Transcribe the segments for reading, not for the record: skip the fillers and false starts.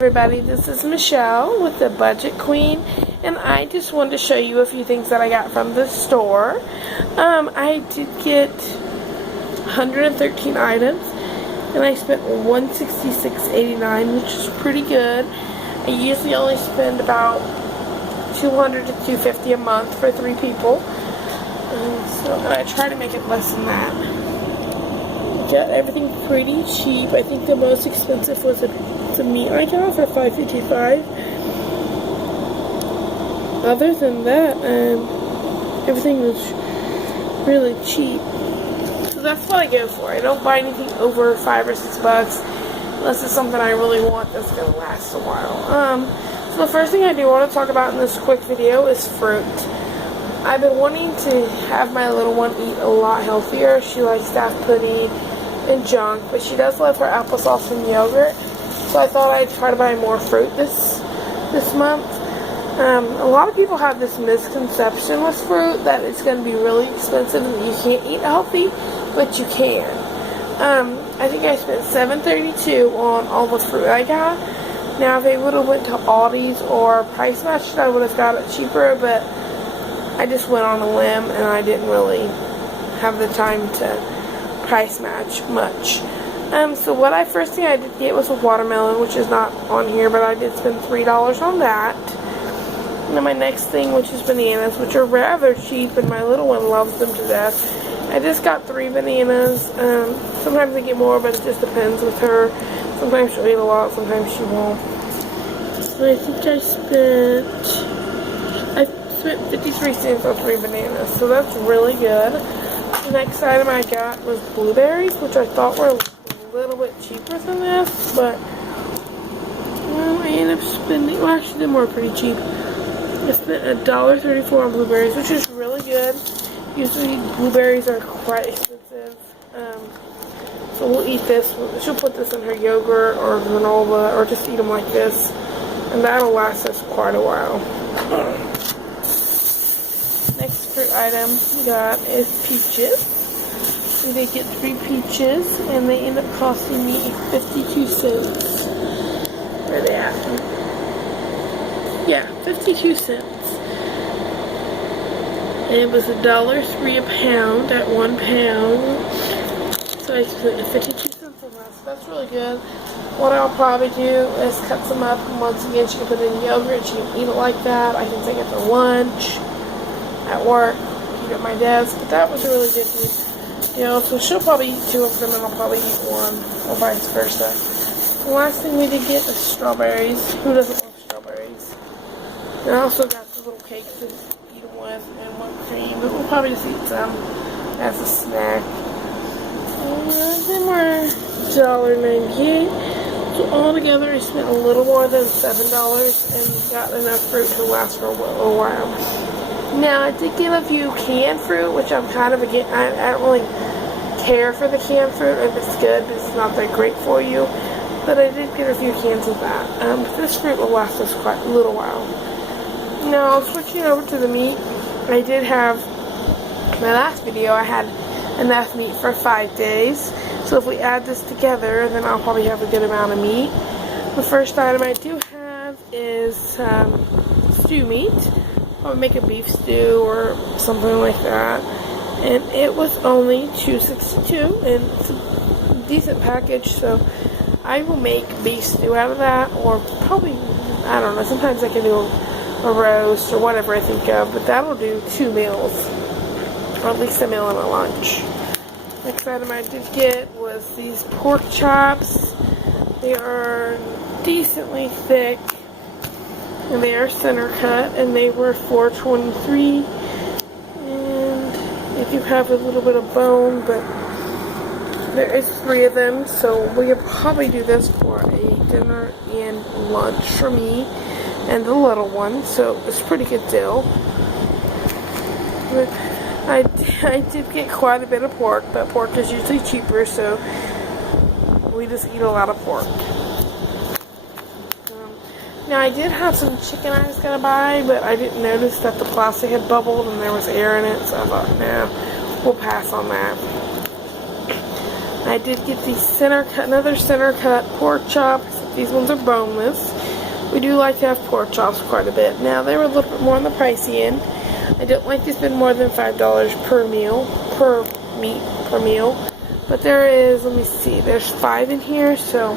Everybody, this is Michelle with the Budget Queen, and I just wanted to show you a few things that I got from the store. I did get 113 items, and I spent $166.89, which is pretty good. I usually only spend about $200 to $250 a month for 3 people, so I try to make it less than that. Got everything pretty cheap. I think the most expensive was the meat I got for $5.55. Other than that, everything was really cheap. So that's what I go for. I don't buy anything over $5 or $6 unless it's something I really want that's going to last a while. So the first thing I do want to talk about in this quick video is fruit. I've been wanting to have my little one eat a lot healthier. She likes Staff pudding and junk, but she does love her applesauce and yogurt. So I thought I'd try to buy more fruit this month. A lot of people have this misconception with fruit that it's going to be really expensive and you can't eat healthy, but you can. I think I spent $7.32 on all the fruit I got. Now if I would have went to Aldi's or Price Match, I would have got it cheaper, but I just went on a limb and I didn't really have the time to price match much. So first thing I did get was a watermelon, which is not on here, but I did spend $3 on that. And then my next thing, which is bananas, which are rather cheap, and my little one loves them to death. I just got 3 bananas. Sometimes I get more, but it just depends with her. Sometimes she'll eat a lot, sometimes she won't. So I think I spent 53 cents on 3 bananas, so that's really good. The next item I got was blueberries, which I thought were a little bit cheaper than this, but I ended up spending, well actually they're pretty cheap. I spent $1.34 on blueberries, which is really good. Usually blueberries are quite expensive, so we'll eat this. She'll put this in her yogurt or granola, or just eat them like this, and that'll last us quite a while. Next fruit item we got is peaches. We did get 3 peaches, and they end up costing me 52 cents. Where are they at? Yeah, 52 cents. And it was $1.03 a pound at 1 pound. So I spent 52 cents on that. So that's really good. What I'll probably do is cut some up, and once again, she can put it in yogurt. She can eat it like that. I can take it to lunch at work, eat at my desk. But that was a really good deal. So she'll probably eat 2 of them, and I'll probably eat 1, or vice versa. The last thing we did get is strawberries. Who doesn't love strawberries? And I also got the little cakes to eat them with, and whipped cream. But we'll probably just eat some as a snack. And then we're $1.98. So altogether, I spent a little more than $7 and got enough fruit to last for a while. Now, I did get a few canned fruit, which I'm kind of again, I don't really care for the canned fruit. If it's good, but it's not that great for you. But I did get a few cans of that. But this fruit will last us quite a little while. Now, switching over to the meat, I did have, my last video, I had enough meat for 5 days. So if we add this together, then I'll probably have a good amount of meat. The first item I do have is stew meat. I'll make a beef stew or something like that. And it was only $2.62, and it's a decent package, so I will make beef stew out of that, or probably, I don't know, sometimes I can do a roast or whatever I think of, but that'll do 2 meals, or at least a meal and a lunch. Next item I did get was these pork chops. They are decently thick, and they are center cut, and they were $4.23. And if you have a little bit of bone, but there is 3 of them, so we could probably do this for a dinner and lunch for me and the little one, so it's a pretty good deal. But I did get quite a bit of pork, but pork is usually cheaper, so we just eat a lot of pork. Now, I did have some chicken I was going to buy, but I didn't notice that the plastic had bubbled and there was air in it, so I thought, nah, we'll pass on that. I did get the another center cut pork chops These ones are boneless. We do like to have pork chops quite a bit. Now, they were a little bit more on the pricey end. I don't like to spend more than $5 per meal, per meal. But there is, let me see, there's 5 in here, so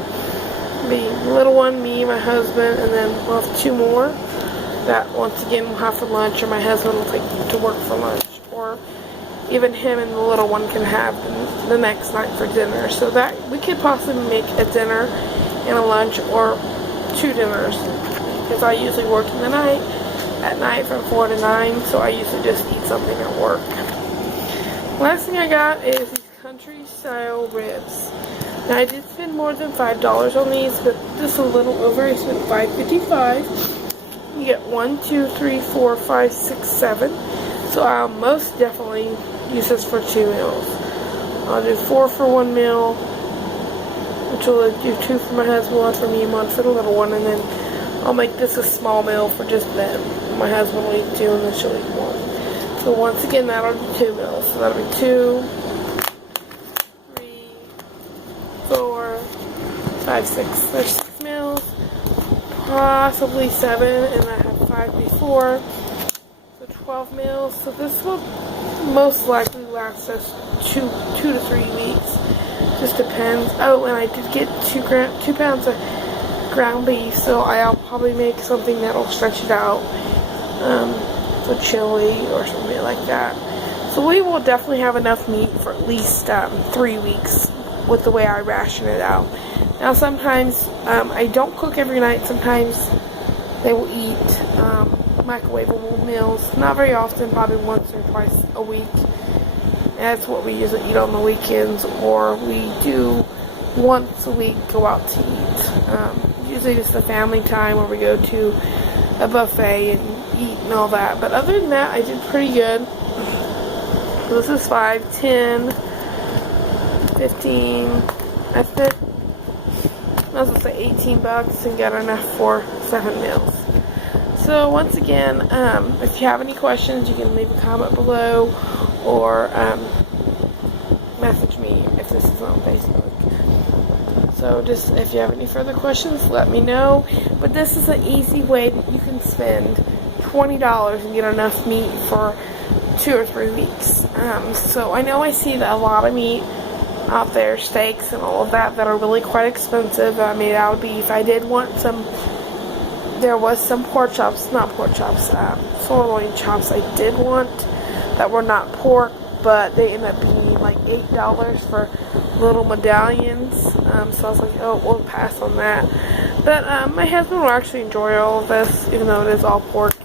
the little one, me, my husband, and then we'll have 2 more that once again we'll have for lunch, or my husband will take to work for lunch, or even him and the little one can have the next night for dinner. So that we could possibly make a dinner and a lunch, or 2 dinners, because I usually work in the night, at night from 4 to 9, so I usually just eat something at work. Last thing I got is these country style ribs. Now, I did spend more than $5 on these, but just a little over. I spent $5.55. You get 1, 2, 3, 4, 5, 6, 7. So I'll most definitely use this for 2 meals. I'll do 4 for 1 meal, which will do 2 for my husband, 1 for me, and 1 for the little one, and then I'll make this a small meal for just them. My husband will eat 2, and then she'll eat 1. So once again, that'll be 2 meals. So that'll be 2, 3, 4, 5, 6. There's 6 meals, possibly 7, and I have 5 before. So 12 meals. So this will most likely last us 2 to 3 weeks. Just depends. Oh, and I did get 2 pounds of ground beef, so I'll probably make something that'll stretch it out. For chili or something like that. So we will definitely have enough meat for at least 3 weeks with the way I ration it out. Now sometimes I don't cook every night. Sometimes they will eat microwavable meals. Not very often, probably once or twice a week. That's what we usually eat on the weekends, or we do once a week go out to eat. Usually just a family time where we go to a buffet and eat and all that. But other than that, I did pretty good. This is 5, 10, 15. I spent, I was gonna say $18 and got enough for 7 meals. So once again, if you have any questions, you can leave a comment below, or message me if this is on Facebook. So just if you have any further questions, let me know. But this is an easy way that you can spend $20 and get enough meat for 2 or 3 weeks. So I know I see that a lot of meat out there, steaks and all of that are really quite expensive. I made out of beef. I did want some, there was some pork chops, sirloin chops I did want that were not pork, but they ended up being like $8 for little medallions. So I was like, oh, we'll pass on that. But my husband will actually enjoy all of this, even though it is all pork.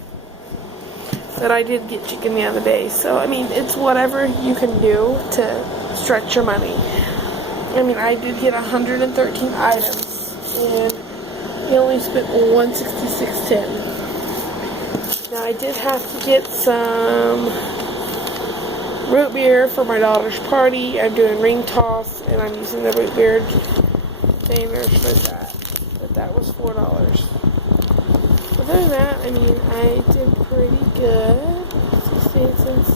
But I did get chicken the other day. So, I mean, it's whatever you can do to stretch your money. I mean, I did get 113 items, and we only spent $166.10. Now, I did have to get some root beer for my daughter's party. I'm doing ring toss, and I'm using the root beer containers for that. But that was $4. Other than that, I mean, I did pretty good. 68 cents.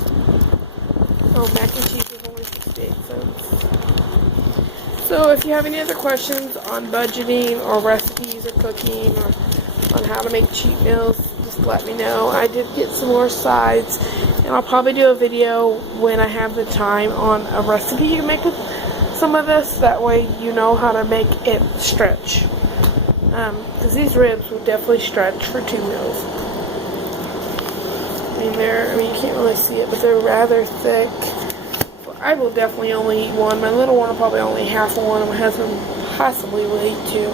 Oh, mac and cheese was only 68 cents. So if you have any other questions on budgeting or recipes or cooking or on how to make cheat meals, just let me know. I did get some more sides, and I'll probably do a video when I have the time on a recipe you can make with some of this. That way you know how to make it stretch. Because these ribs will definitely stretch for 2 meals. I mean, you can't really see it, but they're rather thick. So I will definitely only eat 1. My little one will probably only eat half of 1, and my husband possibly will eat 2.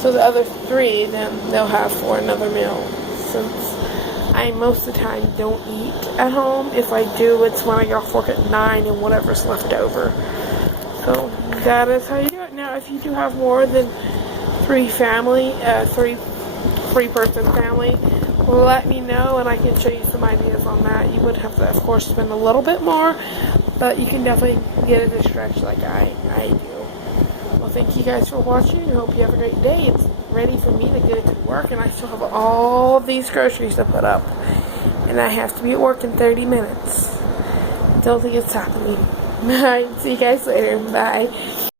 So the other 3, then they'll have for another meal. Since I most of the time don't eat at home. If I do, it's when I get off work at 9 and whatever's left over. So that is how you do it. Now, if you do have more than 3-person family, let me know and I can show you some ideas on that. You would have to, of course, spend a little bit more, but you can definitely get it to stretch like I do. Well, thank you guys for watching. I hope you have a great day. It's ready for me to go to work, and I still have all these groceries to put up, and I have to be at work in 30 minutes. Don't think it's happening. Alright, see you guys later. Bye.